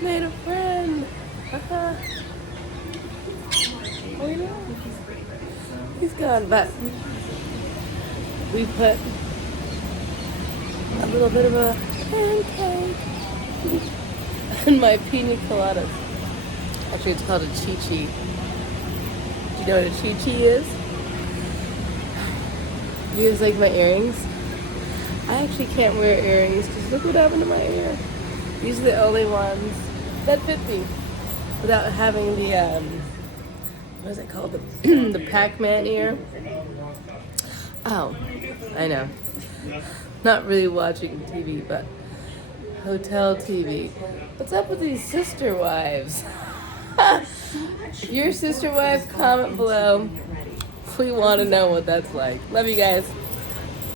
Made a friend. Oh, you know? He's gone, but we put a little bit of a pancake in my pina coladas. Actually, it's called a chi-chi. Do you know what a chi-chi is? You guys like my earrings? I actually can't wear earrings because look what happened to my ear. These are the only ones that fit me without having the, what is it called? The, the Pac-Man ear. Oh, I know. Not really watching TV, but hotel TV. What's up with these sister wives? If you're a sister wife, comment below. We want to know what that's like. Love you guys.